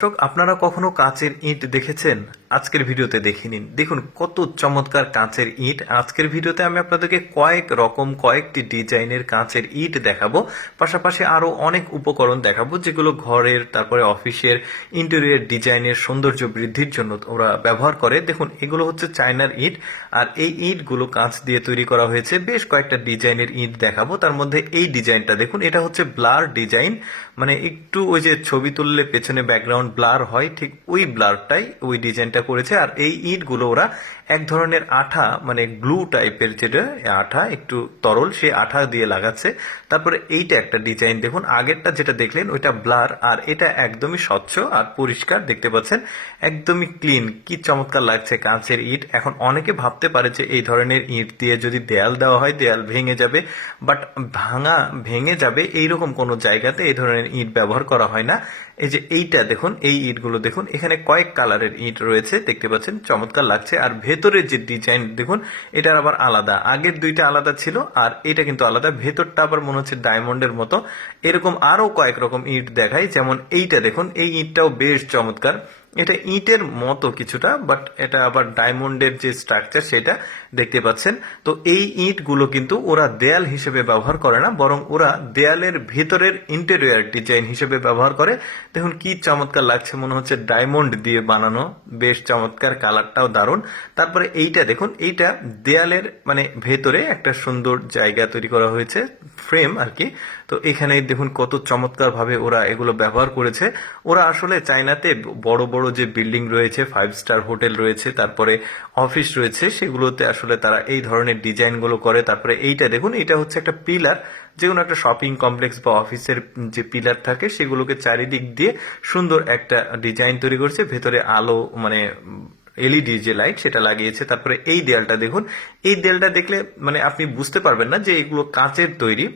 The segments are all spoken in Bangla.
দর্শক, আপনারা কখনো কাচের ইট দেখেছেন? আজকের ভিডিওতে দেখে নিন। দেখুন কত চমৎকার কাচের ইট। আজকের ভিডিওতে আমি আপনাদেরকে কয়েকটি ডিজাইনের কাচের ইট দেখাবো, পাশাপাশি আরো অনেক উপকরণ দেখাবো যেগুলো ঘরের, তারপরে অফিসের ইন্টেরিয়র ডিজাইনের সৌন্দর্য বৃদ্ধির জন্য ওরা ব্যবহার করে। দেখুন এগুলো হচ্ছে চায়নার ইট, আর এই ইটগুলো কাঁচ দিয়ে তৈরি করা হয়েছে। বেশ কয়েকটা ডিজাইনের ইট দেখাবো, তার মধ্যে এই ডিজাইনটা দেখুন, এটা হচ্ছে ব্লার ডিজাইন, মানে একটু ওই যে ছবি তুললে পেছনে ব্যাকগ্রাউন্ড ব্লার হয়, ঠিক ওই ব্লারটাই ওই ডিজাইনটা করেছে। আর এই ইটগুলো ওরা এক ধরনের আঠা, মানে গ্লু টাইপের, যেটা আঠা একটু তরল, সেই আঠা দিয়ে লাগাচ্ছে। তারপরে এইটা একটা ডিজাইন দেখুন, আগেরটা যেটা দেখলেন ওইটা ব্লার, আর এটা একদমই স্বচ্ছ আর পরিষ্কার দেখতে পাচ্ছেন, একদমই ক্লিন। কি চমৎকার লাগছে কাঁচের ইট। এখন অনেকে ভাবতে পারে যে এই ধরনের ইট দিয়ে যদি দেয়াল দেওয়া হয় দেয়াল ভেঙে যাবে, বাট ভেঙে যাবে এইরকম কোনো জায়গাতে এই ধরনের ইট ব্যবহার করা হয় না। এই যে এইটা দেখুন, এই ইটগুলো দেখুন, এখানে কয়েক কালারের ইট রয়েছে, দেখতে পাচ্ছেন চমৎকার লাগছে। আর ভেতরের যে ডিজাইন দেখুন, এটার আবার আলাদা, আগের দুইটা আলাদা ছিল আর এটা কিন্তু আলাদা। ভেতরটা আবার মনে হচ্ছে ডায়মন্ডের মতো। এরকম আরো কয়েক রকম ইট দেখাই, যেমন এইটা দেখুন, এই ইটটাও বেশ চমৎকার। এটা ইটের মতো কিছুটা, বাট এটা আবার ডায়মন্ডের যে স্ট্রাকচার সেটা দেখতে পাচ্ছেন। তো এই ইটগুলো কিন্তু ওরা দেয়াল হিসেবে ব্যবহার করে না, বরং ওরা দেয়ালের ভেতরের ইন্টেরিয়র ডিজাইন হিসেবে ব্যবহার করে। দেখুন কি চমৎকার লাগছে, মনে হচ্ছে ডায়মন্ড দিয়ে বানানো, বেশ চমৎকার, কালারটাও দারুণ। তারপরে এইটা দেখুন, এইটা দেয়ালের মানে ভেতরে একটা সুন্দর জায়গা তৈরি করা হয়েছে, ফ্রেম আর কি। তো এখানে দেখুন কত চমৎকার ভাবে ওরা এগুলো ব্যবহার করেছে। ওরা আসলে চায়নাতে বড় বড় যে বিল্ডিং রয়েছে, 5 স্টার হোটেল রয়েছে, তারপরে অফিস রয়েছে, সেগুলোতে আসলে তারা এই ধরনের ডিজাইনগুলো করে। তারপরে এইটা দেখুন, এটা হচ্ছে একটা পিলার, যে কোনো একটা শপিং কমপ্লেক্স বা অফিসের যে পিলার থাকে সেগুলোকে চারিদিক দিয়ে সুন্দর একটা ডিজাইন তৈরি করছে। ভেতরে আলো, মানে এলইডি যে লাইট সেটা লাগিয়েছে। তারপরে এই দেয়ালটা দেখুন, এই দেয়ালটা দেখলে মানে আপনি বুঝতে পারবেন না যে এগুলো কাঁচের তৈরি,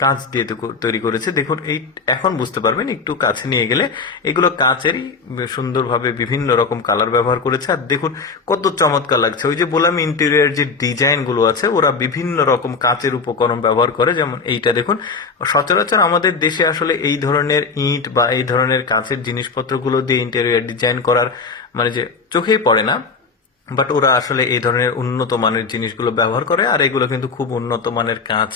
কাঁচ দিয়ে তৈরি করেছে। দেখুন এই এখন বুঝতে পারবেন একটু কাছে নিয়ে গেলে, এগুলো কাঁচেরই, সুন্দরভাবে বিভিন্ন রকম কালার ব্যবহার করেছে। আর দেখুন কত চমৎকার লাগছে। ওই যে বললাম ইন্টেরিয়র যে ডিজাইন গুলো আছে, ওরা বিভিন্ন রকম কাঁচের উপকরণ ব্যবহার করে। যেমন এইটা দেখুন, সচরাচর আমাদের দেশে আসলে এই ধরনের ইট বা এই ধরনের কাঁচের জিনিসপত্রগুলো দিয়ে ইন্টেরিয়র ডিজাইন করার মানে যে চোখেই পড়ে না, বাট ওরা আসলে এই ধরনের উন্নত মানের জিনিসগুলো ব্যবহার করে। আর এগুলো কিন্তু খুব উন্নত মানের কাঁচ,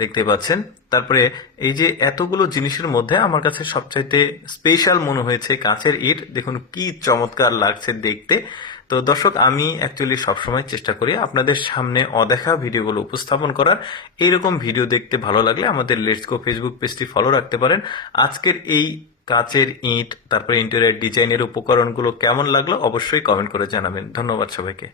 দেখতে পাচ্ছেন। তারপরে এই যে এতগুলো জিনিসের মধ্যে আমার কাছে সবচাইতে স্পেশাল মনে হয়েছে কাঁচের ইট। দেখুন কি চমৎকার লাগছে দেখতে। তো দর্শক, আমি অ্যাকচুয়ালি সবসময় চেষ্টা করি আপনাদের সামনে অদেখা ভিডিওগুলো উপস্থাপন করার। এইরকম ভিডিও দেখতে ভালো লাগলে আমাদের লেটস গো ফেসবুক পেজটি ফলো রাখতে পারেন। আজকের এই কাচের ইট, তারপরে ইন্টেরিয়র ডিজাইনের উপকরণগুলো কেমন লাগলো অবশ্যই কমেন্ট করে জানাবেন। ধন্যবাদ সবাইকে।